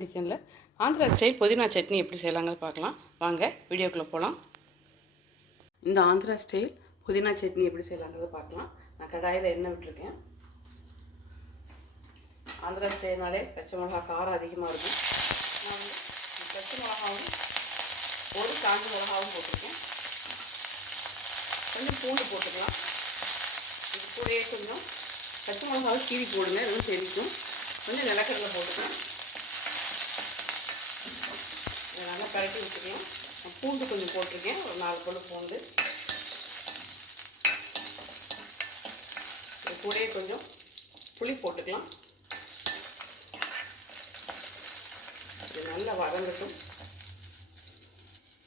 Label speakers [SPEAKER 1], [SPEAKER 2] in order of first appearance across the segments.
[SPEAKER 1] கிச்சனில் ஆந்திரா ஸ்டைல் புதினா சட்னி எப்படி செய்யலாங்கிறது பார்க்கலாம். வாங்க வீடியோக்குள்ளே போகலாம் இந்த ஆந்திரா ஸ்டைல் புதினா சட்னி எப்படி செய்யலாங்கிறத பார்க்கலாம். நான் கடாயில் எண்ணெய் விட்டுருக்கேன். ஆந்திரா ஸ்டைல்னாலே பச்சை மிளகா காரம் அதிகமாக இருக்கும். நான் வந்து பச்சை மிளகாவும் ஒரு காஞ்ச மிளகாவும் போட்டிருக்கேன். கொஞ்சம் பூண்டு போட்டுக்கலாம். இது கூடயே கொஞ்சம் பச்சை மிளகாவும் கீரி போடுங்க ரெண்டும் தெரிவிக்கும் கொஞ்சம் நிலக்கடலை போட்டுக்கலாம். இதை நல்லா கரட்டி வச்சுருக்கேன் பூண்டு கொஞ்சம் போட்டிருக்கேன். ஒரு நாலு பல்லு பூண்டு. இது கூடயே கொஞ்சம் புளி போட்டுக்கலாம். இது நல்லா வதங்கட்டும்.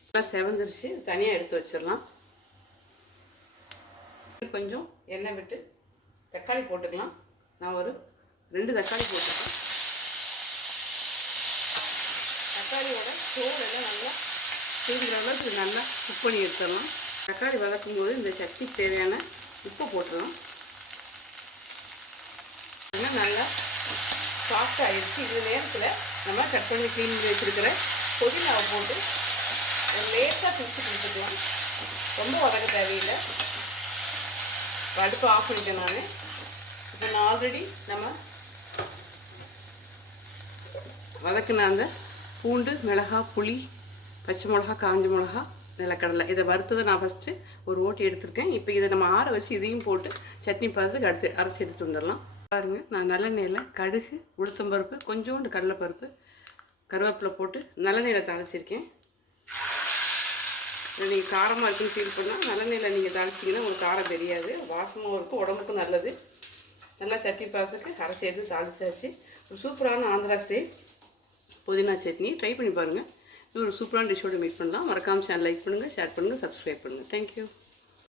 [SPEAKER 1] நல்லா செவந்துருச்சு தனியாக எடுத்து வச்சிடலாம். கொஞ்சம் எண்ணெய் விட்டு தக்காளி போட்டுக்கலாம். நான் ஒரு ரெண்டு தக்காளி போட்டுருக்கேன் தக்காளியோட தோல் எல்லாம் நல்லா தூங்குற அளவுக்கு நல்லா குக் பண்ணி எடுத்துடலாம். தக்காளி வதக்கும் போது இந்த சட்னிக்கு தேவையான உப்பு போட்டுடலாம். நல்லா சாஃப்ட் ஆகிடுச்சு இது நேரத்தில் நம்ம கட் பண்ணி க்ளீன் பண்ணி வச்சுருக்கிற புதினாவை போட்டு ஒரு லேசாக பிரித்து கொடுத்துக்கலாம். ரொம்ப வதக்க தேவையில்லை. அடுப்பு ஆஃப் பண்ணிட்டேன் நான். இப்போ நான் ஆல்ரெடி நம்ம வதக்குன அந்த பூண்டு மிளகா புளி பச்சை மிளகா காஞ்ச மிளகா நிலக்கடலை. இதை வறுத்ததை நான் ஃபஸ்ட்டு ஒரு ஓட்டி எடுத்திருக்கேன். இப்போ இதை நம்ம ஆற வச்சு இதையும் போட்டு சட்னி பார்த்துக்கு அடுத்து அரைச்சி எடுத்து வந்துடலாம். பாருங்கள் நான் நல்லெண்ணெயில் கடுகு உளுத்தம்பருப்பு கொஞ்சோண்டு கடலைப்பருப்பு கருவேப்பிலை போட்டு நல்லெண்ணெயில் தாளிச்சிருக்கேன். இதை நீங்கள் காரமாக இருக்குன்னு ஃபீல் பண்ணால் நல்லெண்ணெயில் நீங்கள் தாளிச்சிங்கன்னா உங்களுக்கு காரம் தெரியாது. வாசமாகவும் இருக்கும் உடம்புக்கும் நல்லது. நல்லா சட்னி பாசத்துக்கு அரைச்சி எடுத்து தாளிச்சாச்சு. ஒரு சூப்பரான ஆந்திரா ஸ்டைல் புதினா சட்னி ட்ரை பண்ணி பாருங்கள் இது ஒரு சூப்பரான டிஷ்ஷோடு மீட் பண்ணலாம். மறக்காமல் சேனல் லைக் பண்ணுங்கள் ஷேர் பண்ணுங்கள் சப்ஸ்கிரைப் பண்ணுங்கள் தேங்க்யூ